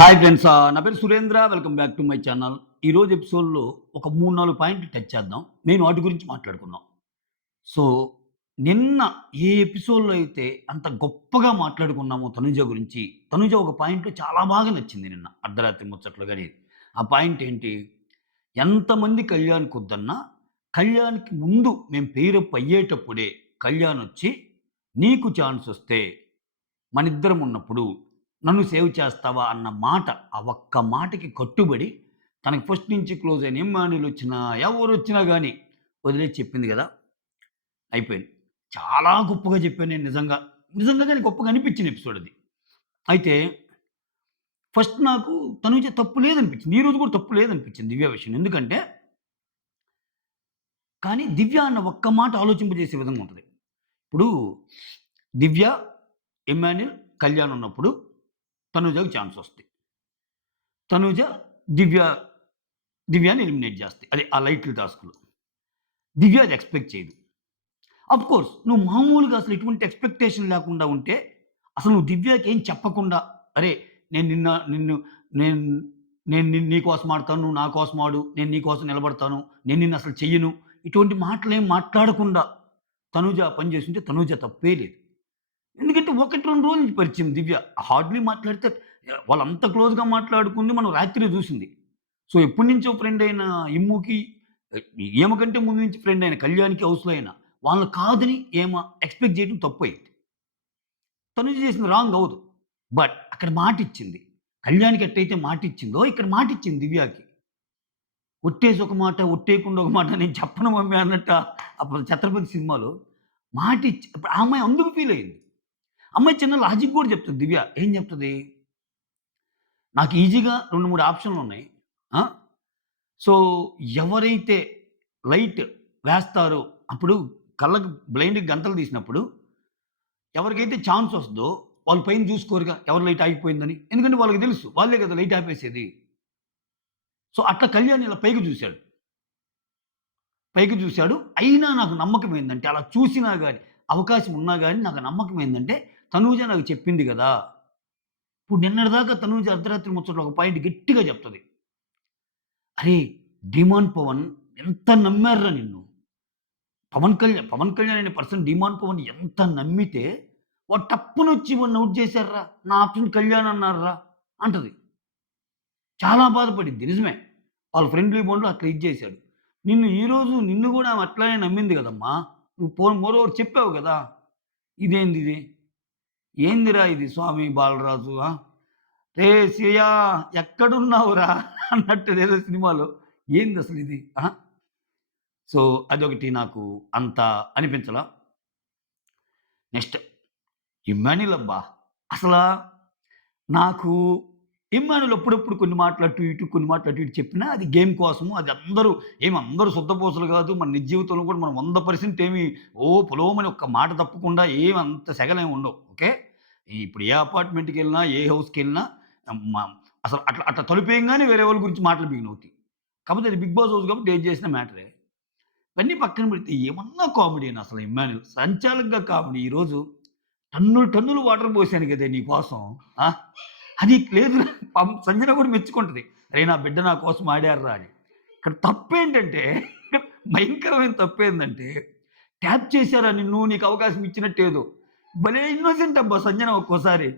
Hi friends. నా పేరు Surendra. Welcome back to my channel. ఈరోజు ఎపిసోడ్‌లో ఒక 3, 4 పాయింట్లు టచ్ చేద్దాం. మెయిన్ వాటి గురించి మాట్లాడుకుందాం. సో, నిన్న ఏ ఎపిసోడ్‌లో అయితే అంత గొప్పగా మాట్లాడుకున్నామో తనుజ గురించి, తనుజ ఒక పాయింట్ చాలా బాగా నచ్చింది నిన్న అర్ధరాత్రి ముచ్చట్లు గాని. ఆ పాయింట్ ఏంటి? ఎంతమంది కళ్యాణ్‌కొద్దన్నా, కళ్యాణ్‌కి ముందు మేము పెయిరప్ అయ్యేటప్పుడే కళ్యాణొచ్చి, "నీకు ఛాన్సొస్తే మనిద్దరం ఉన్నప్పుడు నన్ను సేవ్ చేస్తావా?" అన్న మాట, ఆ ఒక్క మాటకి కట్టుబడి తనకి ఫస్ట్ నుంచి క్లోజ్ అయిన ఇమ్మాన్యుయలొచ్చినా, ఎవరొచ్చినా గాని వదిలేసి చెప్పింది గదా! అయిపోయింది. చాలా గొప్పగా చెప్పాను నేను నిజంగా. నిజంగా గాని గొప్పగా అనిపించిన ఎపిసోడ్ అది. అయితే ఫస్ట్ నాకు తనుజ తప్పు లేదనిపించింది. ఈరోజు కూడా తప్పు లేదనిపించింది దివ్య విషయంలో. ఎందుకంటే కానీ దివ్య అన్న ఒక్క మాట ఆలోచింపజేసే విధంగా ఉంటది. ఇప్పుడు దివ్య, ఇమ్మాన్యుల్, కళ్యాణ్ ఉన్నప్పుడు తనుజకి ఛాన్సొస్తాయి. తనూజ దివ్య దివ్యాని ఎలిమినేట్ చేస్తాయి. అదే ఆ లైట్‌ల టాస్క్‌లో. దివ్య అది ఎక్స్‌పెక్ట్ చేయదు. ఆఫ్‌కోర్స్ నువ్వు మామూలుగా అసలు ఎటువంటి ఎక్స్‌పెక్టేషన్ లేకుండా ఉంటే, అసలు నువ్వు దివ్యకి ఏం చెప్పకుండా, "అరే! నేను నిన్న నిన్ను నేను నేను నీ కోసం ఆడతాను. నువ్వు నా కోసం ఆడు. నేను నీ కోసం నిలబడతాను. నేను నిన్నసలు చెయ్యను." ఇటువంటి మాటలేం మాట్లాడకుండా తనూజ ఆ పని చేసుంటే తనూజ తప్పే లేదు. ఎందుకంటే 1, 2 రోజుల నుంచి పరిచయం దివ్య. హార్డ్‌లీ మాట్లాడితే వాళ్ళంత క్లోజ్‌గా మాట్లాడుకుంది మనం రాత్రే చూసింది. సో, ఎప్పటినుంచో ఫ్రెండ్ అయిన ఇమ్ముకి ఈమె కంటే ముందు నుంచి ఫ్రెండ్ అయిన కళ్యాణ్‌కి, హౌస్‌లో అయిన వాళ్ళని కాదని ఈమె ఎక్స్‌పెక్ట్ చేయడం తప్పయింది. తనుజ చేసింది రాంగ్ అవ్వదు. బట్ అక్కడ మాటిచ్చింది. కళ్యాణ్‌కి ఎట్టయితే మాటిచ్చిందో ఇక్కడ మాటిచ్చింది దివ్యకి. ఒట్టేసి ఒక మాట, ఒట్టేయకుండా ఒక మాట నేను చెప్పను మమ్మీ అన్నట్టు అప్పుడు 'ఛత్రపతి' సినిమాలో మాటిచ్చి ఇప్పుడు ఆ అమ్మాయి అందుకు ఫీల్ అయింది. అమ్మాయి చిన్న లాజిక్ కూడా చెప్తది దివ్య. ఏం చెప్తది? నాకు ఈజీగా 2, 3 ఆప్షన్‌లున్నాయి. ఆ! సో, ఎవరైతే లైట్ వేస్తారో అప్పుడు కళ్ళకి బ్లైండ్‌కి గంతలు తీసినప్పుడు ఎవరికైతే ఛాన్స్ వస్తదో వాళ్ళు పైన చూసుకోరుగా ఎవరి లైట్ ఆగిపోయిందని. ఎందుకంటే వాళ్ళకి తెలుసు. వాళ్ళే కదా లైట్ ఆపేసేది. సో, అట్లా కళ్యాణ్ ఇలా పైకి చూసాడు. పైకి చూసాడు. అయినా నాకు నమ్మకం ఏందంటే అలా చూసినా గాని, అవకాశం ఉన్నా గాని నాకు నమ్మకం ఏందంటే తనూజ నాకు చెప్పింది గదా! ఇప్పుడు నిన్నటిదాకా తనూజ అర్ధరాత్రి ముచ్చట్లో ఒక పాయింట్ గట్టిగా చెప్తది. "అరే! డిమాండ్ పవన్ ఎంత నమ్మారురా నిన్ను. పవన్ కళ్యాణ్ అనే పర్సన్ డిమాండ్ పవన్ ఎంత నమ్మితే వాడు టప్పునొచ్చి వాడిని ఔట్ చేశార్రా. నా ఆప్షన్ కళ్యాణ్ అన్నార్రా" అంటది. చాలా బాధపడిద్ది. నిజమే. వాళ్ళ ఫ్రెండ్లీ బాండ్‌లో అట్లా ఇది చేశాడు. నిన్ను గూడా ఆమె అట్లానే నమ్మింది గదమ్మా! నువ్వు మోరోవర్ చెప్పావు గదా! ఇదేందిది? ఏందిరా ఇది స్వామి బాలరాజు రేయ్ సీయా ఎక్కడున్నావురా అన్నట్టుదేదో సినిమాలో ఏందసలిది? సో, అదొకటి నాకు అంత అనిపించలా. నెక్స్ట్ ఇమ్మాన్యుల్ అబ్బా! అసలా నాకు ఇమ్మాన్యుల్ అప్పుడప్పుడు కొన్ని మాటలు అటు ఇటు, కొన్ని మాటలు అటు ఇటు చెప్పినా అది గేమ్ కోసము. అది అందరూ శుద్ధపూసలు గాదు. మన నిజ జీవితంలో కూడా మనం 100% పొలోమని ఒక్క మాట తప్పకుండా ఏమి అంత సెగలేమి ఉండవు. ఓకే. ఇప్పుడు ఏ అపార్ట్‌మెంట్‌కెళ్ళినా, ఏ హౌస్‌కెళ్ళినా మ అసలు అట్లా అట్లా తలుపేయంగానే వేరే వాళ్ళ గురించి మాటలు బిగినవుతాయి. కాపోతే అది 'బిగ్ బాస్' హౌస్ కాబట్టి ఏది చేసినా మ్యాటరే. ఇవన్నీ పక్కన పెడితే ఏమన్నా కామెడీయేనా అసలు ఇమ్మాన్యుల్. సంచాలకుగా కామెడీ. ఈరోజు టన్నులు టన్నులు వాటర్ పోసాను గదే నీకోసం. ఆ! అది లేదురా సంజన కూడా మెచ్చుకుంటది. "అరేయ్! నా బిడ్డ నా కోసం ఆడారురా" అని. ఇక్కడ తప్పేంటంటే భయంకరమైన తప్పేందంటే ట్యాప్ చేశారా నిన్ను నీకు అవకాశం ఇచ్చినట్టేదో. భలే ఇన్నోసెంట్ అబ్బా సంజన ఒక్కోసారి.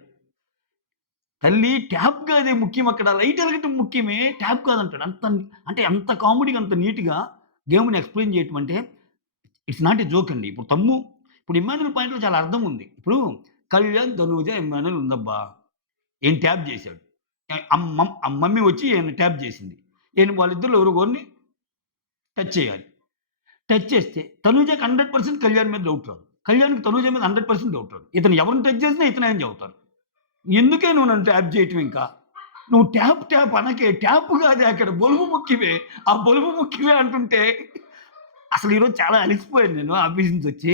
తల్లి ట్యాప్ కాదే ముఖ్యం అక్కడ. లైట్ ఎలగటం ముఖ్యమే. ట్యాప్ కాదంటాడు. అంటే అంత కామెడీగా అంత నీట్‌గా గేమ్‌ని ఎక్స్‌ప్లెయిన్ చేయటం అంటే ఇట్స్ నాట్ ఎ జోక్ అండి. ఇప్పుడు ఇమ్మాన్యుల్ పాయింట్‌లో చాలా అర్థం ఉంది. ఇప్పుడు కళ్యాణ్, తనూజ, ఇమ్మాన్యుల్ ఉందబ్బా! ఈయన ట్యాప్ చేశాడు. ఆ మమ్మీ వచ్చి ఈయన్ని ట్యాప్ చేసింది. వాళ్ళిద్దరిలో ఎవరో ఒకరిని టచ్ చేయాలి. టచ్ చేస్తే తనూజకి 100% కళ్యాణ్ మీద డౌట్ రాదు. కళ్యాణ్‌కి తనూజ మీద 100% డౌట్ రాదు. ఇతను ఎవరిని టచ్ చేసినా ఇతనే అని చెబుతారు. ఎందుకే నువ్వు నన్ను ట్యాప్ చేయటం ఇంకా? నువ్వు ట్యాప్ ట్యాప్ అనకే. ట్యాప్ కాదే అక్కడ బల్బు ముఖ్యమే. ఆ బల్బు ముఖ్యమే అంటుంటే అసలు ఈరోజు చాలా అలిసిపోయాను నేను ఆఫీస్ నుంచొచ్చి.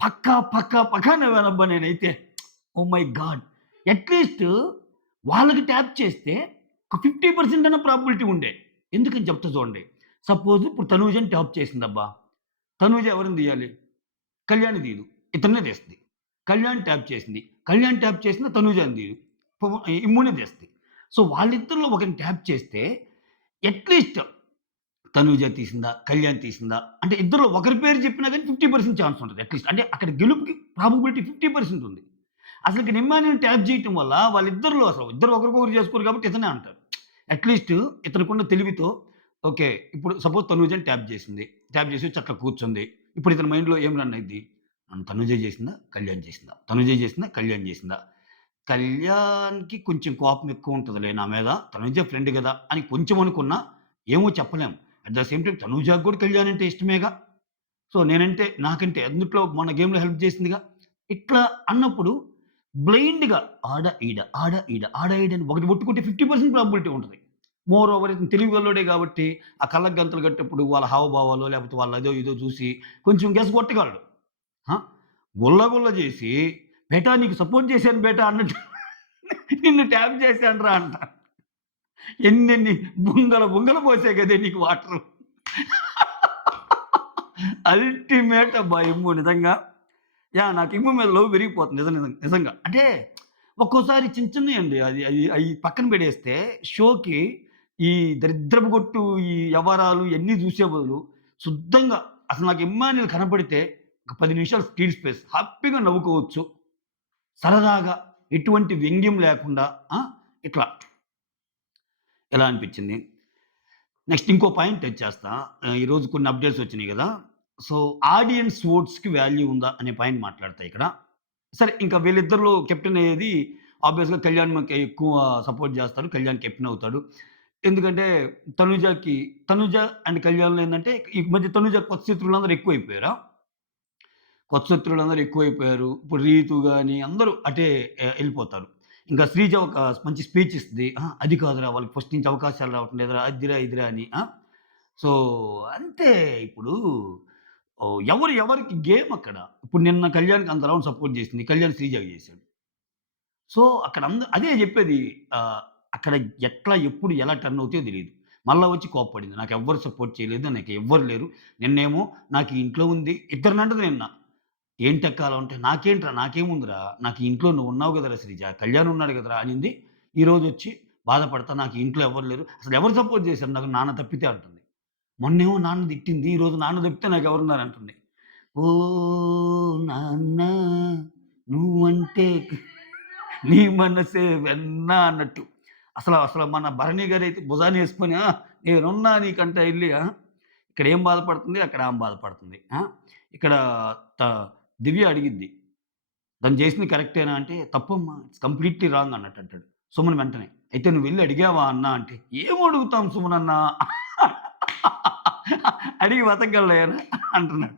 పక్కా నవ్వానబ్బా నేనైతే. Oh my God! అట్‌లీస్ట్ వాళ్ళకి ట్యాప్ చేస్తే ఒక 50% అన్న ప్రాబబిలిటీ ఉండే. ఎందుకని చెప్తా చూడండి. సపోజ్ ఇప్పుడు తనూజని ట్యాప్ చేసిందబ్బా! తనూజ ఎవరిని తీయాలి? కళ్యాణ్‌ని తీయదు. ఇతన్నే తీస్తది. కళ్యాణ్ ట్యాప్ చేసింది. కళ్యాణ్ ట్యాప్ చేసినా తనూజని తీయదు. ఇమ్మునే తీస్తది. సో, వాళ్ళిద్దరిలో ఒకరిని ట్యాప్ చేస్తే అట్‌లీస్ట్ తనూజ తీసిందా? కళ్యాణ్ తీసిందా? అంటే ఇద్దరిలో ఒకరి పేరు చెప్పినా గాని 50% ఛాన్స్ ఉంటది అట్‌లీస్ట్. అంటే అక్కడ గెలుపుకి ప్రాబబిలిటీ 50% ఉంది. అసలకి నిమ్మానిని ట్యాప్ చేయటం వల్ల వాళ్ళిద్దరిలో అసలు ఇద్దరు ఒకరికొకరు చేసుకోరు కాబట్టి ఇతనే అంటారు. అట్‌లీస్ట్ ఇతనికున్న తెలివితో ఓకే. ఇప్పుడు సపోజ్ తనూజని ట్యాప్ చేసింది. ట్యాప్ చేసి వచ్చి అట్లా కూర్చుంది. ఇప్పుడు ఇతని మైండ్‌లో ఏం రన్ అయిద్ది? తనూజ చేసిందా? కళ్యాణ్ చేసిందా? తనూజ చేసిందా? కళ్యాణ్ చేసిందా? కళ్యాణ్‌కి కొంచెం కోపం ఎక్కువ ఉంటదిలే నా మీద. తనూజ ఫ్రెండ్ గదా! అని కొంచెం అనుకున్నా ఏమో చెప్పలేం. అట్ ద సేమ్ టైమ్ తనూజకి కూడా కళ్యాణ్ అంటే ఇష్టమేగా. సో, నేనంటే నాకంటే అందుట్లో మొన్న గేమ్‌లో హెల్ప్ చేసిందిగా. ఇట్లా అన్నప్పుడు బ్లైండ్‌గా ఆడ, ఈడ, ఆడ, ఈడ, ఆడ, ఈడ అని ఒకటి పట్టుకుంటే 50% ప్రాబబిలిటీ ఉంటది. మోర్ ఓవర్ ఇతను తెలివిగల్లోడే కాబట్టి, ఆ కళ్ళకి గంతలు కట్టేప్పుడు వాళ్ళ హావభావాలో లేకపోతే వాళ్ళ అదో ఇదో చూసి కొంచెం గెస్ కొట్టగలడు. ఆ! గుల్ల గుల్ల చేసి, "బేటా నీకు సపోర్ట్ చేశాను బేటా" అన్నట్టు నిన్ను ట్యాప్ చేశానురా అంట. ఎన్నెన్ని బుంగల బుంగల పోసా కదే నీకు వాటరు. అల్టిమేట్ అబ్బా! ఇమ్ము నిజంగా. యాహ్! నాకు ఇమ్ము మీద లవ్ పెరిగిపోతుంది నిజంగా. అంటే ఒక్కోసారి చిన్న చిన్నయండి. అది అయి అయి పక్కన పెడేస్తే షోకి ఈ దరిద్రపు గొట్టు ఈ యవ్వారాలు ఇయన్నీ చూసే బదులు శుద్ధంగా అసలు నాకు ఇమ్మాన్యుల్ కనపడితే ఒక 10 నిమిషాలు స్క్రీన్ స్పేస్ హ్యాపీగా నవ్వుకోవచ్చు. సరదాగా ఎటువంటి వ్యంగ్యం లేకుండా ఆ! ఇట్లా ఎలా అనిపించింది. నెక్స్ట్ ఇంకో పాయింట్ టచ్ చేస్తా. ఈరోజు కొన్ని అప్‌డేట్స్ వచ్చినాయి గదా! సో, ఆడియన్స్ ఓట్స్‌కి వాల్యూ ఉందా అనే పాయింట్ మాట్లాడతా ఇక్కడ. సరే ఇంకా వీళ్ళిద్దరిలో కెప్టెన్ అయ్యేది ఆబ్వియస్‌గా కళ్యాణ్‌కి ఎక్కువ సపోర్ట్ జేస్తారు. కళ్యాణ్ కెప్టెన్ అవుతాడు. ఎందుకంటే తనుజ అండ్ కళ్యాణ్‌లో ఏందంటే ఈ మధ్య తనుజ కొత్త శత్రువులందరూ ఎక్కువైపోయారా? కొత్త శత్రువులందరూ ఎక్కువైపోయారు. ఇప్పుడు రీతు గాని అందరూ అటే ఎళ్ళిపోతారు. ఇంకా శ్రీజ ఒక మంచి స్పీచ్ ఇస్తది. అది కాదురా వాళ్ళకి ఫస్ట్ నుంచి అవకాశాలు రావటం లేదురా అదిరా, ఇదిరా అని. సో, అంతే ఇప్పుడు ఎవరికి గేమ్ అక్కడ. ఇప్పుడు నిన్న కళ్యాణ్‌కి అంతలా సపోర్ట్ జేసింది. కళ్యాణ్ శ్రీజకి జేసాడు. సో, అక్కడ అదే జెప్పేది. అక్కడ ఎట్లా, ఎప్పుడు, ఎలా టర్న్ అవుతాయో తెలీదు. మళ్ళా వచ్చి కోప్పడింది. నాకెవ్వరు సపోర్ట్ చేయలేదు. నాకెవ్వరు లేరు. నిన్నేమో నాకు ఈ ఇంట్లో ఉంది. ఇద్దరినంటది నిన్న. ఏంటక్కా అలా ఉంటే, నాకేంట్రా నాకేముందిరా? నాకు ఈ ఇంట్లో నువ్వున్నావు గదరా శ్రీజ. కళ్యాణ్ ఉన్నాడు గదరా! అనింది. ఈరోజొచ్చి బాధపడతా నాకు ఈ ఇంట్లో ఎవ్వరు లేరు. అసలు ఎవరు సపోర్ట్ చేశారు నాకు నాన్న తప్పితే అంటుంది. మొన్నేమో నాన్న తిట్టింది. ఈరోజు నాన్న తప్పితే నాకెవరున్నారంటుంది. ఓ నాన్న నువ్వంటే నీ మనసే వెన్న అన్నట్టు. అసలు మన భరణి గారైతే భుజానేసుకొని నేనున్నా నీకంట ఎళ్లి ఇక్కడేం బాధపడుతుంది, అక్కడ ఆమె బాధపడుతుంది. ఇక్కడ త దివ్య అడిగిద్ది. తను చేసింది కరెక్టేనా అంటే, తప్పమ్మా ఇట్స్ కంప్లీట్‌లీ రాంగ్ అన్నట్టు అంటాడు. సుమన్ వెంటనే. అయితే నువ్వెళ్లి అడిగావా అన్నా అంటే, ఏం అడుగుతాం సుమన్ అన్నా అడిగి బతకగలనా అంటున్నాడు.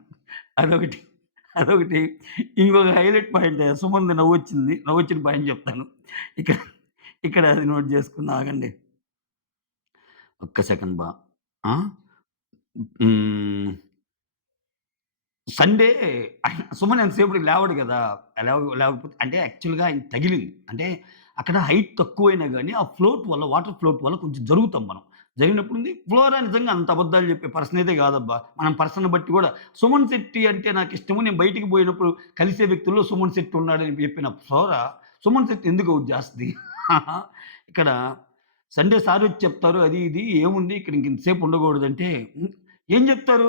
అదొకటి. అదొకటి. ఇంకొక హైలైట్ పాయింట్ సుమన్‌ది నవ్వొచ్చింది. నవ్వొచ్చిన పాయింట్ చెప్తాను. ఇక్కడ ఇక్కడ అది నోట్ చేసుకున్నా ఆగండి. ఒక్క సెకండ్ ఆ! హ్మ్. సండే సుమన్ ఎంతసేపటికి లేవడు గదా! లేవకపోతే అంటే యాక్చువల్‌గా ఆయనకి తగిలింది. అంటే అక్కడ హైట్ తక్కువైనా గాని, ఆ ఫ్లోట్ వల్ల వాటర్ ఫ్లోట్ వల్ల కొంచెం జరుగుతాం మనం. జరిగినప్పుడుంది ఫ్లోరా నిజంగా అంత అబద్దాలు చెప్పే పర్సన్ అయితే గాదబ్బా! మనం పర్సన్‌ని బట్టి గూడా సుమన్ శెట్టి అంటే నాకిష్టము. నేను బయటికి పోయినప్పుడు కలిసే వ్యక్తుల్లో సుమన్ శెట్టి ఉన్నాడని చెప్పిన ఫ్లోరా సుమన్ శెట్టి ఎందుకు ఔట్ జేస్తది? ఇక్కడ సండే సారొచ్చి చెప్తారు. అది ఇది ఏముంది ఇక్కడ ఇంతసేపు ఉండకూడదంటే, ఏం జెప్తారు?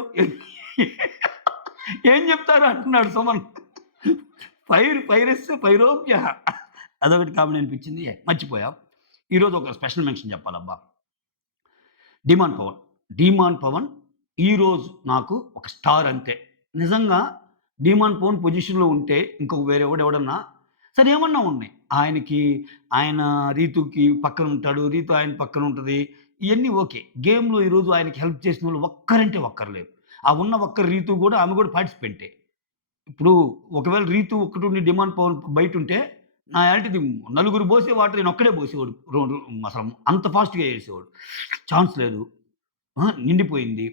ఏం జెప్తారు అంటున్నాడు సుమన్. ఫైరేస్తే ఫైరోప్య అదొకటి కామెడీ అనిపించింది. మర్చిపోయా. ఈరోజు ఒక స్పెషల్ మెన్షన్ చెప్పాలబ్బా! 'ధీమాన్ పవన్.' 'ధీమాన్ పవన్' ఈరోజు నాకు ఒక స్టార్ అంతే. నిజంగా 'ధీమాన్ పవన్' పొజిషన్‌లో ఉంటే ఇంకొక వేరెవడెవడన్నా సరే ఏమన్నా ఉన్నాయి. ఆయన 'రీతుకి' పక్కన ఉంటాడు. 'రీతు' ఆయన పక్కన ఉంటది. ఇయన్నీ ఓకే. గేమ్‌లో ఈరోజు ఆయనకి హెల్ప్ చేసినోళ్ళు ఒక్కరంటే ఒక్కరు లేరు. ఆ ఉన్న ఒక్క 'రీతు' గూడా ఆమె గూడా పార్టిసిపెంటే. ఇప్పుడు ఒకవేళ 'రీతు' ఒక్కటుండి 'డిమాండ్ పవన్' బయటుంటే నా యాల్టిది నలుగురు బోసే వాటర్ ఈయనొక్కడే బోసేవాడు. అసలు అంత ఫాస్ట్‌గా ఏసేవాడు. ఛాన్స్ లేదు. నిండిపోయింది.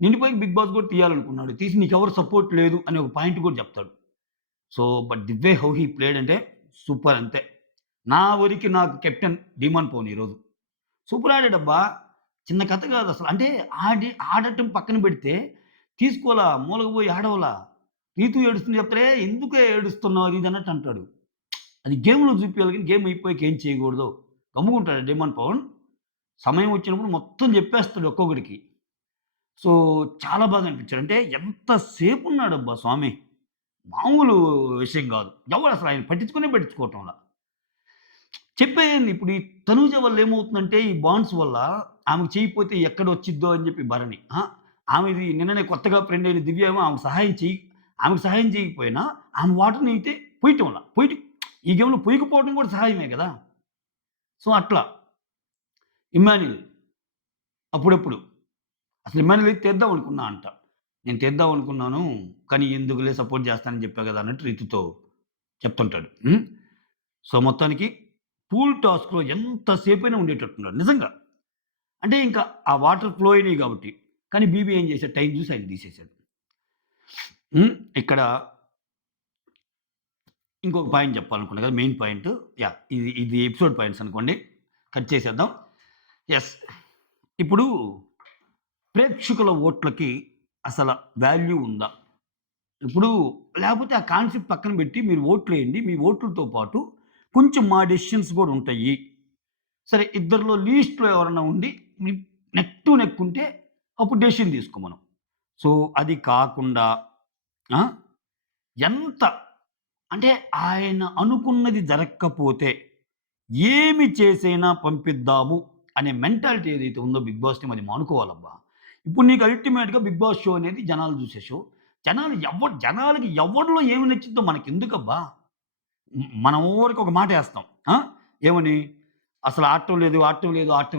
నిండిపోయి 'బిగ్ బాస్' గూడా తీయాలనుకున్నాడు. తీసి నీకెవరు సపోర్ట్ లేదు అనే ఒక పాయింట్ గూడా జెప్తాడు. So, but the way how he played అంటే సూపర్ అంతే. నా వరికి నాకు కెప్టెన్ 'డిమాండ్ పవన్' ఈరోజు. సూపర్ ఆడాడబ్బా! చిన్న కథ గాదసల. అంటే ఆడటం పక్కన బెడితే తీసుకోలా, మూలగ బోయి ఏడవలా. రీతు ఏడుస్తుంది చెప్తే, "ఏయ్! ఎందుకే ఏడుస్తున్నావు?" అది ఇది అన్నట్టు అంటాడు. అది గేమ్‌లో జూపియాలి గానీ, గేమ్ అయిపోయాక ఏం చేయగూడదు. గమ్ముగుంటాడు డేమన్ పవన్. సమయం వచ్చినప్పుడు మొత్తం చెప్పేస్తాడు ఒక్కొక్కడికి. సో, చాలా బాగా అనిపించాడు. అంటే ఎంత సేపున్నాడబ్బా స్వామి! మామూలు విషయం గాదు. ఎవడసలు ఆయన పట్టించుకోవటంలా. చెప్పేయండి. ఇప్పుడు ఈ తనూజ వల్ల ఏమవుతుందంటే, ఈ బాండ్స్ వల్ల ఆమెకు చేయకపోతే ఎక్కడొచ్చిద్దో అని చెప్పి భరణి. ఆమెది నిన్ననే కొత్తగా ఫ్రెండ్ అయిన దివ్య ఏమో ఆమెకు సహాయం చేయకపోయినా, ఆమె వాటర్‌ని అయితే పొయ్యటంలా. ఈ గేమ్‌లో పొయ్యకపోవడం కూడా సహాయమే గదా! సో, అట్లా. ఇమ్మాన్యుల్ అప్పుడప్పుడు అసలు ఇమ్మాన్యుల్ అయితే తీద్దాం అనుకున్నా అంట. నేను తీద్దాం అనుకున్నాను. కానీ ఎందుకులే సపోర్ట్ చేస్తానని చెప్పా గదా! అన్నట్టు రీతుతో చెప్తుంటాడు. సో, మొత్తానికి పూల్ టాస్క్‌లో ఎంత సేపైనా ఉండేటట్టున్నాడు. నిజంగా. అంటే ఇంకా ఆ వాటర్ ఫ్లో అయినాయి గాబట్టి. కానీ బీబీ ఏం చేసాడు టైం చూసి ఆయన తీసేసాడు. ఇక్కడ ఇంకొక పాయింట్ చెప్పాలనుకున్నా కదా! Main point. యాహ్! ఇది ఎపిసోడ్ పాయింట్స్ అనుకోండి. కట్ చేసేద్దాం. యెస్. ఇప్పుడు ప్రేక్షకుల ఓట్లకి అసల వాల్యూ ఉందా? ఇప్పుడు లేపోతే ఆ కాన్సెప్ట్ పక్కన పెట్టి మీరు ఓట్లేయండి. మీ ఓట్లతో పాటు కొంచెం మా డెసిషన్స్ గూడా ఉంటాయి. సరే ఇద్దరిలో లీస్ట్‌లో ఎవరన్నా ఉండి ని నెక్ టు నెక్ ఉంటే అప్పుడు డెసిషన్ తీసుకో మనం. సో, అది కాకుండా ఆ! ఎంత అంటే ఆయన అనుకున్నది జరక్కపోతే ఏమి చేసైనా పంపిద్దాము అనే మెంటాలిటీ ఏదైతే ఉందో 'బిగ్ బాస్' టీమ్ అది మానుకోవాలబ్బా! ఇప్పుడు నీకు అల్టిమేట్‌గా 'బిగ్ బాస్' షో అనేది జనాలు చూసే షో. జనాలకి ఎవడిలో ఏమి నచ్చిద్దో మనకెందుకబ్బా! మనం ఊరికే ఒక మాటేస్తాం. ఏమని? అసలు ఆడటం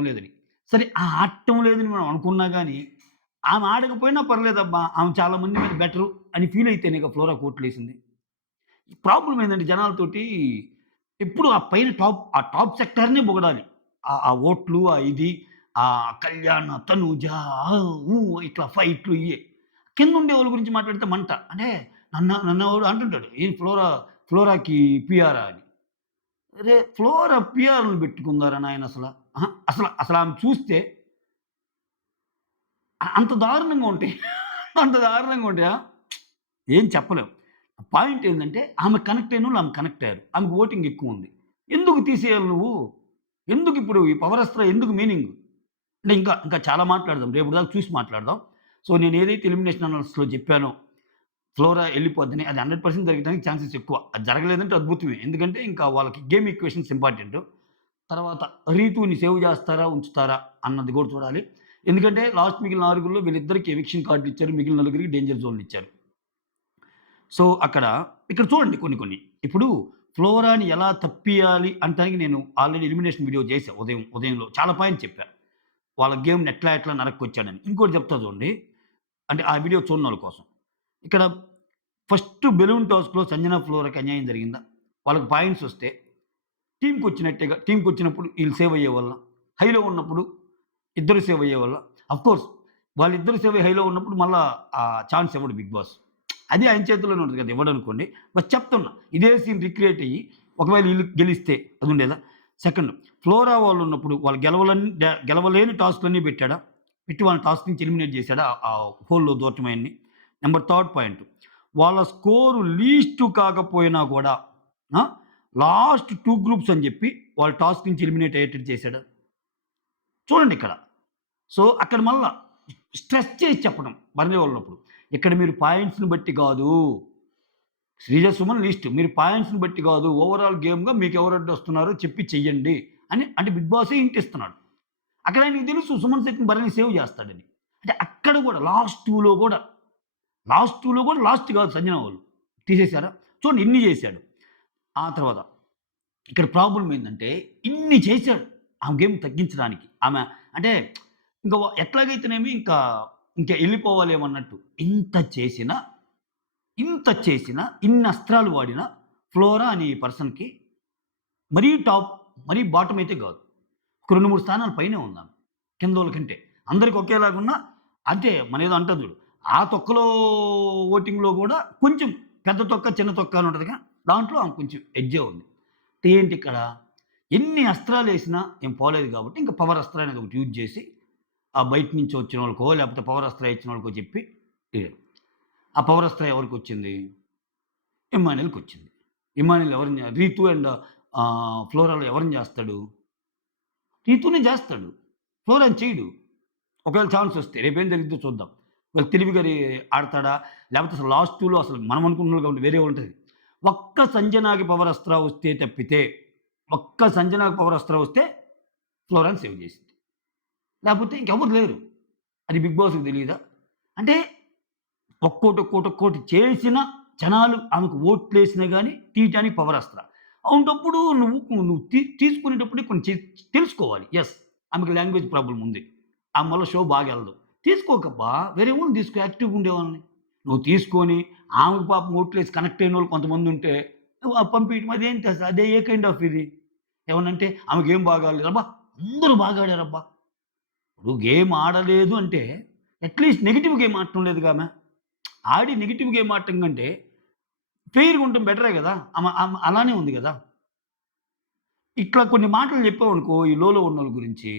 లేదని. సరే ఆ ఆడటం లేదని మనం అనుకున్నా గాని, ఆమె ఆడకపోయినా పర్లేదబ్బా! ఆమె చాలా మంది మీద బెటరు అని ఫీల్ అయితేనేగా ఫ్లోరాకి ఓట్లేసింది. ప్రాబ్లమ్ ఏందంటే జనాలతోటి ఎప్పుడు ఆ పైన ఆ టాప్ సెక్టార్‌నే పొగడాలి. ఆ ఓట్లు, కళ్యాణ్, తనూజ, ఊ ఇట్లా ఫైట్‌లు ఇయ్యే. కిందుండేవాళ్ళ గురించి మాట్లాడితే మంట. అంటే నన్నెవడో అంటుంటాడు. ఫ్లోరాకి పీఆరా అని. అరే! ఫ్లోరా పీఆర్‌లు పెట్టుకుందారా నాయన అసల. అసలు ఆమె చూస్తే అంత దారుణంగా ఉంటాయి. అంత దారుణంగా ఉంటాయా? ఏం చెప్పలేం. పాయింట్ ఏందంటే ఆమె కనెక్ట్ అయినోళ్ళు ఆమె కనెక్ట్ అయ్యారు. ఆమెకు ఓటింగ్ ఎక్కువుంది. ఎందుకు తీసేయాలి నువ్వు? ఎందుకిప్పుడు ఈ పవర్ అస్త్ర ఎందుకు మీనింగ్? అంటే ఇంకా చాలా మాట్లాడదాం. రేపటి దాకా చూసి మాట్లాడదాం. సో, నేనేదైతే ఎలిమినేషన్ అనాలిసిస్‌లో చెప్పానో ఫ్లోరా ఎళ్ళిపోద్దని అది 100% జరగడానికి ఛాన్సెస్ ఎక్కువ. అది జరగలేదంటే అద్భుతమే. ఎందుకంటే ఇంకా వాళ్ళకి గేమ్ ఈక్వేషన్స్ ఇంపార్టెంటు. తర్వాత రీతూని సేవ్ చేస్తారా? ఉంచుతారా? అన్నది కూడా చూడాలి. ఎందుకంటే లాస్ట్ మిగిలిన ఆరుగురిలో వీళ్ళిద్దరికీ ఎవిక్షన్ కార్డ్‌లు ఇచ్చారు. మిగిలిన నలుగురికి డేంజర్ జోన్‌లు ఇచ్చారు. సో, ఇక్కడ చూడండి కొన్ని. ఇప్పుడు ఫ్లోరాని ఎలా తప్పియాలి అంటానికి నేను ఆల్రెడీ ఎలిమినేషన్ వీడియో చేశా ఉదయంలో. చాలా పాయింట్స్ చెప్పా. వాళ్ళ గేమ్‌ని ఎట్లా నరక్కొచ్చాడని. ఇంకోటి చెప్తా చూడండి. అంటే ఆ వీడియో చూడనోళ్ళ కోసం. ఇక్కడ ఫస్ట్ బెలూన్ టాస్క్‌లో సంజన, ఫ్లోరాకి అన్యాయం జరిగిందా? వాళ్ళకి పాయింట్స్ వస్తే టీమ్‌కొచ్చినప్పుడు ఈళ్ళు సేవ్ అయ్యేవాళ్ళా? హైలో ఉన్నప్పుడు ఇద్దరు సేవ్ అయ్యేవాళ్ళా? ఆఫ్‌కోర్స్ వాళ్ళిద్దరు సేవ్ అయ్యి హైలో ఉన్నప్పుడు మళ్ళా ఆ ఛాన్స్ ఇవ్వడు బిగ్ బాస్. అది ఆయన చేతుల్లోనే ఉంటది కదా! ఇవ్వడనుకోండి. బట్ చెప్తున్నా. ఇదే సీన్ రిక్రియేట్ అయ్యి ఒకవేళ ఈళ్ళు గెలిస్తే అదుండేదా? సెకండ్ ఫ్లోరా వాళ్ళున్నప్పుడు వాళ్ళు గెలవలేని టాస్క్‌లన్నీ పెట్టాడా? పెట్టి వాళ్ళని టాస్క్ నుంచి ఎలిమినేట్ చేసాడా? ఆ హోల్‌లో దూరటమయన్ని. థర్డ్ పాయింట్ వాళ్ళ స్కోరు లీస్ట్ కాకపోయినా కూడా ఆ! లాస్ట్ 2 గ్రూప్స్ అని చెప్పి వాళ్ళు టాస్క్ నుంచి ఎలిమినేట్ అయ్యేటట్టు చేసాడా? చూడండిక్కడ. సో, అక్కడ మళ్ళా స్ట్రెస్ చేసి చెప్పడం భరణి వాళ్ళున్నప్పుడు. ఇక్కడ మీరు పాయింట్స్‌ని బట్టి కాదు. శ్రీజ, సుమన్ లిస్ట్. మీరు పాయింట్స్‌ని బట్టి కాదు. ఓవరాల్ గేమ్‌గా మీకెవరు అడ్డొస్తున్నారో చెప్పి చెయ్యండి అని అంటే బిగ్ బాసే హింట్ ఇస్తున్నాడు. అక్కడ ఆయనకి తెలుసు సుమన్ శెట్టిని భరణి సేవ్ చేస్తాడని. అంటే అక్కడ కూడా లాస్ట్ 2లో కూడా లాస్ట్ కాదు సంజన వాళ్ళు. తీసేసారా? చూడండి ఇన్ని చేశాడు. ఆ తర్వాత ఇక్కడ ప్రాబ్లమ్ ఏందంటే ఇన్ని చేశాడు. ఆమె గేమ్ తగ్గించడానికి. ఆమె అంటే ఇంక ఎట్లాగైతేనేమి ఇంక ఎళ్ళిపోవాలేమన్నట్టు. ఇంత చేసినా, ఇన్ని అస్త్రాలు వాడినా ఫ్లోరా అనే పర్సన్‌కి మరీ టాప్, మరీ బాటమ్ అయితే గాదు. ఒక 2, 3 స్థానాలు పైనే ఉందామె. కిందోళ్ళ కంటే. అందరికి ఒకేలాగున్నా అంటే మనేదో అంటాం చూడు. ఆ తొక్కలో ఓటింగ్‌లో గూడా కొంచెం పెద్ద తొక్క, చిన్న తొక్క అని ఉంటదిగా. దాంట్లో ఆమె కొంచెం ఎడ్జే ఉంది. ఏంటిక్కడ ఎన్ని అస్త్రాలేసినా ఏం పోలేదు గాబట్టి ఇంక పవర్ అస్త్రా అనేది ఒకటి యూజ్ జేసి ఆ బయట నుంచి వచ్చినోళ్ళకో లేపోతే పవర్ అస్త్రా ఇచ్చినోళ్ళకో చెప్పి ఎళ్ళారు. ఆ పవర్ అస్త్రా ఎవరికొచ్చింది? ఇమ్మాన్యుయల్‌కొచ్చింది. ఇమ్మాన్యుయల్ ఎవరిని రీతు అండ్ ఫ్లోరాలో ఎవరిని జేస్తాడు? రీతూనే చేస్తాడు. ఫ్లోరెన్స్ చేయడు. ఒకవేళ ఛాన్స్ వస్తే రేపేం జరిగిద్దో చూద్దాం. ఒకవేళ తెలివి గారి ఆడతాడా? లేకపోతే అసలు లాస్ట్ 2లో అసలు మనం అనుకున్నోళ్ళు కాకుండా వేరే ఉంటది. ఒక్క సంజనాకి పవర్ అస్త్రా వస్తే తప్పితే, ఒక్క సంజనాకి పవర్ అస్త్రా వస్తే ఫ్లోరెన్స్ సేవ్ చేసిద్ది. లేకపోతే ఇంకెవ్వరు లేరు. అది బిగ్ బాస్‌కి తెలీదా? అంటే ఒక్కోటి చేసిన జనాలు ఆమెకు ఓట్లేసినా గాని తీయటానికి పవర్ అస్త్రా. అలాంటప్పుడు నువ్వు తీసుకునేటప్పుడే కొన్ని తెలుసుకోవాలి. యెస్. ఆమెకి లాంగ్వేజ్ ప్రాబ్లమ్ ఉంది. ఆమె వల్ల షో బాగెళ్ళదు. తీసుకోకబ్బా! వేరే వాళ్ళని తీసుకో యాక్టివ్‌గా ఉండేవాళ్ళని. నువ్వు తీసుకొని ఆమెకు పాపం ఓట్లేసి కనెక్ట్ అయినోళ్ళు కొంతమందుంటే పంపియటం అదేంటి అసలు అదే ఏ కైండ్ ఆఫ్ ఇది? ఏమన్నంటే ఆమె గేమ్ బాగా ఆడలేదు. అబ్బా! అందరూ బాగా ఆడారబ్బా! ఇప్పుడు గేమ్ ఆడలేదు అంటే అట్‌లీస్ట్ నెగెటివ్ గేమ్ ఆడటం లేదుగా ఆమె. ఆడి నెగెటివ్ గేమ్ ఆడటం కంటే ఫెయిర్‌గా ఉండటం బెటరే గదా! ఆమె అలానే ఉంది గదా! ఇట్లా కొన్ని మాటలు చెప్పావనుకో ఈ లోలో ఉన్నోళ్ళ గురించి,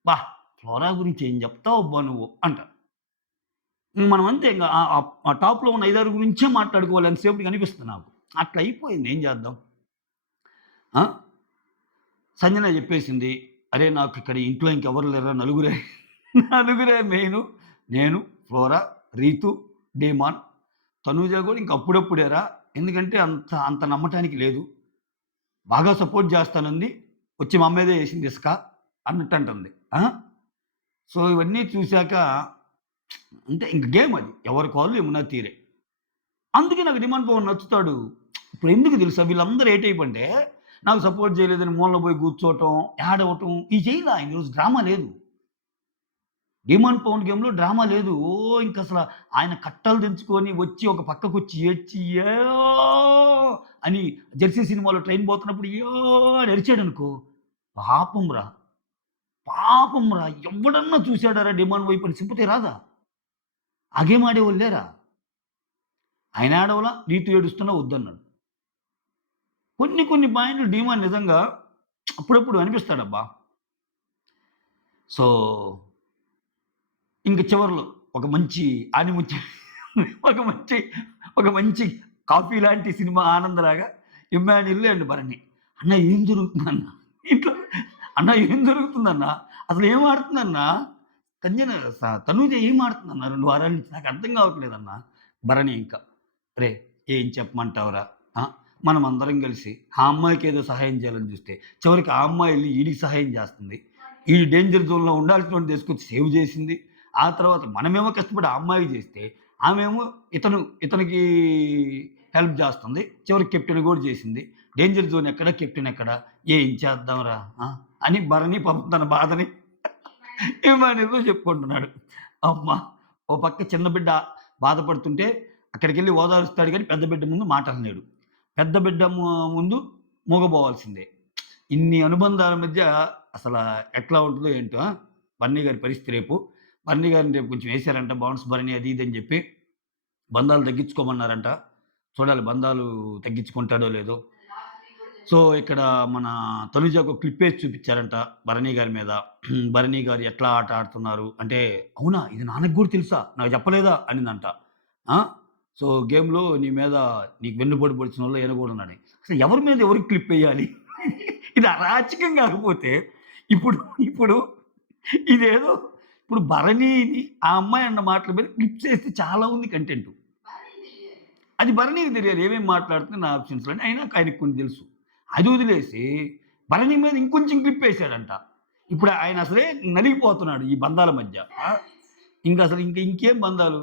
"అబ్బా! ఫ్లోరా గురించి ఏం చెప్తావబ్బా నువ్వు" అంటారు. మనం అంతే ఇంగ ఆ టాప్‌లో ఉన్న 5, 6 గురించే మాట్లాడుకోవాలి ఎంతసేపటికి అనిపిస్తుంది నాకు. అట్లా అయిపోయింది ఏం చేద్దాం? ఆ! సంజన చెప్పేసింది. "అరే! నాకిక్కడ ఇంట్లో ఇంకెవరు లేరురా నలుగురే నలుగురే మెయిను. నేను, ఫ్లోరా, రీతు, డీమాన్. తనూజ గూడా ఇంక అప్పుడప్పుడేరా. ఎందుకంటే అంత నమ్మటానికి లేదు. బాగా సపోర్ట్ చేస్తానంది. వచ్చి మా మీదే ఏసింది ఇసక" అన్నట్టంటుంది. ఆ! సో, ఇవన్నీ చూసాక అంటే ఇంక గేమ్ అది. ఎవరి కాళ్ళు యమునా తీరే. అందుకే నాకు 'డిమాండ్ పవన్' నచ్చుతాడు. ఇప్పుడెందుకు తెలుసా? వీళ్ళందరూ ఏ టైప్ అంటే, నాకు సపోర్ట్ చేయలేదని మూలన పోయి కూర్చోవటం, ఏడవటం ఇయి చేయలా ఆయన ఈరోజు డ్రామా లేదు. 'డిమాండ్ పవన్' గేమ్‌లో డ్రామా లేదు. ఇంకసల ఆయన కట్టలు దించుకొని వచ్చి ఒక పక్కకొచ్చి ఏడ్చి అని 'జెర్సీ' సినిమాలో ట్రైన్ పోతున్నప్పుడు అని అరిచాడనుకో, పాపంరా! పాపంరా! ఎవ్వడన్నా చూసాడారా 'డిమాండ్' వైపు అని సింపతి రాదా? ఆ గేమ్ ఆడేవాళ్ళు లేరా? ఆయన ఏడవలా, రీతు ఏడుస్తున్నా వద్దన్నాడు. కొన్ని పాయింట్లు డీమాన్ నిజంగా అప్పుడప్పుడు అనిపిస్తాడబ్బా! సో, ఇంక చివర్లో ఒక మంచి ఆనిముత్యం ఒక మంచి ఒక మంచి కాఫీ లాంటి cinema 'Anand' 'Emmanuel' and 'Bharani' "అన్న ఏం జరుగుతుందన్న? ఇంట్లో అన్న ఏం జరుగుతుందన్న? అసలు ఏం ఆడుతుందన్న? సంజన 'తనూజ' ఏం ఆడుతుందన్న 2 వారాల నుంచి నాకు అర్థం కావట్లేదన్న." 'భరణి' ఇంకా "రేయ్! ఏం చెప్పమంటావురా? ఆ! మనమందరం కలిసి ఆ అమ్మాయికేదో సహాయం చేయాలని చూస్తే, చివరికి ఆ అమ్మాయి ఎళ్లి ఈడికి సహాయం చేస్తుంది. ఈడు డేంజర్ జోన్‌లో ఉండాల్సినోడిని తీసుకొచ్చి సేవ్ చేసింది. ఆ తర్వాత మనమేమో కష్టపడి ఆ అమ్మాయికి చేస్తే, ఆమేమో ఇతనికి హెల్ప్ చేస్తుంది. చివరికి కెప్టెన్ కూడా చేసింది. డేంజర్ జోన్ ఎక్కడ? కెప్టెన్ ఎక్కడ? ఏం చేద్దాంరా? ఆ!" అని భరణి పాపం తన బాధని ఇమానుయేల్‌తో చెప్పుకుంటున్నాడు. అమ్మ! ఓ పక్క చిన్న బిడ్డ బాధపడుతుంటే అక్కడికెళ్ళి ఓదారుస్తాడు గానీ, పెద్ద బిడ్డ ముందు మాటనలేడు. పెద్ద బిడ్డ ముందు మూగబోవాల్సిందే. ఇన్ని అనుబంధాల మధ్య అసల ఎట్లా ఉంటదో ఏంటో ఆ! బన్నీ గారి పరిస్థితి రేపు. బన్నీ గారిని రేపు కొంచెం ఏసారంట బౌన్స్ బన్నీ అది ఇది అని జెప్పి. బంధాలు తగ్గించుకోమన్నారంట. చూడాలి బంధాలు తగ్గించుకుంటాడో లేదో. సో, ఇక్కడ మన తనుజకు ఒక క్లిప్పేసి చూపిచ్చారంట భరణి గారి మీద. భరణి గారు ఎట్లా ఆట ఆడుతున్నారు అంటే, "అవునా! ఇది నాన్నకి గూడా తెలుసా? నాకు చెప్పలేదా?" అనిందంట. ఆ! సో, గేమ్‌లో నీ మీద నీకు వెన్నుపోటు పొడిచినోళ్ళు ఈయన గూడా ఉన్నాడని. అసలు ఎవరి మీద ఎవరికి క్లిప్పేయాలి? ఇది అరాచకం గాకపోతే ఇప్పుడు ఇప్పుడు ఇదేదో ఇప్పుడు భరణిని ఆ అమ్మాయి అన్న మాటల మీద క్లిప్స్ ఏస్తే చాలా ఉంది కంటెంటు. అది భరణికి తెలియాలి ఏమేమి మాట్లాడుతుంది నా ఆప్షన్స్‌లో అని. అయినా ఆయనకి కొన్ని తెలుసు. అది వదిలేసి భరణి మీద ఇంకొంచెం క్లిప్పేసాడంట. ఇప్పుడు ఆయన అసలే నలిగిపోతున్నాడు ఈ బంధాల మధ్య. ఆ! ఇంకేం బంధాలు?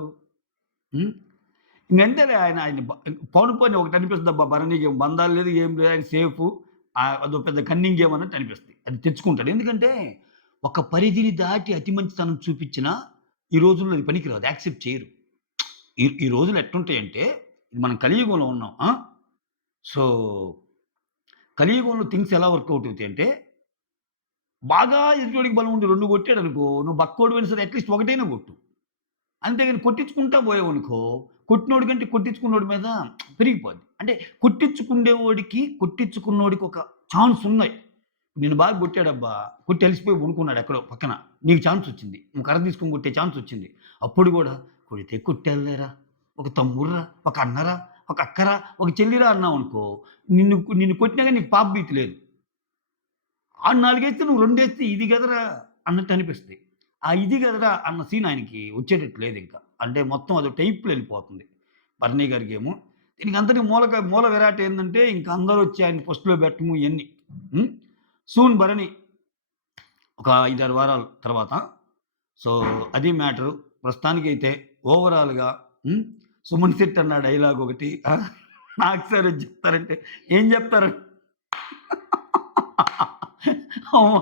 హ్మ్. ఇంగంతేలే ఆయన ఆయన బ పౌను పోని ఒకటనిపిస్తదబ్బా భరణికి బంధాలు లేదు, ఏం లేదు. ఆయన సేఫు. అదో పెద్ద కన్నింగ్ గేమ్ అన్నట్టు అనిపిస్తది. అది తెచ్చుకుంటాడు. ఎందుకంటే ఒక పరిధిని దాటి అతి మంచితనం చూపిచ్చినా ఈ రోజుల్లో అది పనికిరాదు. యాక్సెప్ట్ చేయరు. ఈ రోజులు ఎట్టుంటాయంటే మనం కలియుగంలో ఉన్నాం. ఆ! సో, కలియుగంలో థింగ్స్ ఎలా వర్కౌట్ అవుతాయంటే, బాగా ఎదుటోడికి బలం ఉండి 2 కొట్టాడనుకో, నువ్వు బక్కోడివైనా సరే అట్‌లీస్ట్ ఒకటైనా కొట్టు. అంతేగాని కొట్టించుకుంటా పోయావనుకో, కొట్టినోడి కంటే కొట్టించుకున్నోడి మీద పెరిగిపోద్ది. అంటే కొట్టించుకున్నోడికి ఒక ఛాన్స్ ఉన్నాయి. నిన్ను బాగా కొట్టాడబ్బా! కొట్టి అలిసిపోయి పడుకున్నాడు ఎక్కడో పక్కన. నీకు ఛాన్స్ వచ్చింది. నువ్వు కర్ర తీసుకొని కొట్టే ఛాన్స్ వచ్చింది. అప్పుడు గూడా కొడితే కొట్టాలిలేరా, ఒక తమ్ముడురా, ఒక అన్నరా, ఒక అక్కరా, ఒక చెల్లిరా అన్నావనుకో, నిన్ను కొట్టినా గాని నీకు పాపభీతి లేదు. ఆడు 4 ఏస్తే నువ్వు 2 ఏస్తే ఇది గదరా అన్నట్టు అనిపిస్తది. ఆ ఇది గదరా అన్న సీన్ ఆయనకి వచ్చేటట్టు లేదింక. అంటే మొత్తం అదో టైప్‌లో ఎళ్ళిపోతుంది. భరణి గారికేమో. దీనికి అంతటికి మూల విరాట్ ఏందంటే ఇంక అందరూ వచ్చి ఆయన్ని ఫస్ట్‌లో పెట్టడము ఇయన్నీ. హ్మ్. సూన్ భరణి ఒక 5, 6 వారాల తర్వాత. సో, అది మ్యాటరు. ప్రస్తుతానికైతే ఓవరాల్‌గా హ్మ్. సుమన్ శెట్టి అన్న డైలాగ్ ఒకటి నాకు సార్ వచ్చి చెప్తారంటే ఏం చెప్తారు? అమ్మ!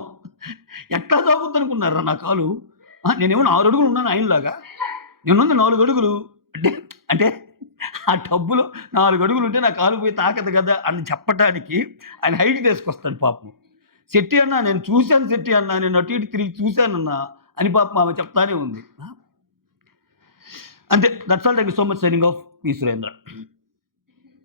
ఎట్లా సాగుద్దనుకున్నారురా నా కాలు? నేనేమన్నా 6 అడుగులు ఉన్నానా ఆయనలాగా? నేనున్నది 4 అడుగులు. అంటే అంటే ఆ టబ్బులో 4 అడుగులుంటే నా కాలు పోయి తాకదు గదా! అని చెప్పటానికి ఆయన హైట్ తీసుకొస్తాడు పాపం. శెట్టి అన్న నేను చూసాను శెట్టి అన్న. నేను అటు ఇటు తిరిగి చూసానన్నా అని పాపం ఆమె చెప్తానే ఉంది. అంతే. That's all. Thank you so much. Signing off. P. Surendra.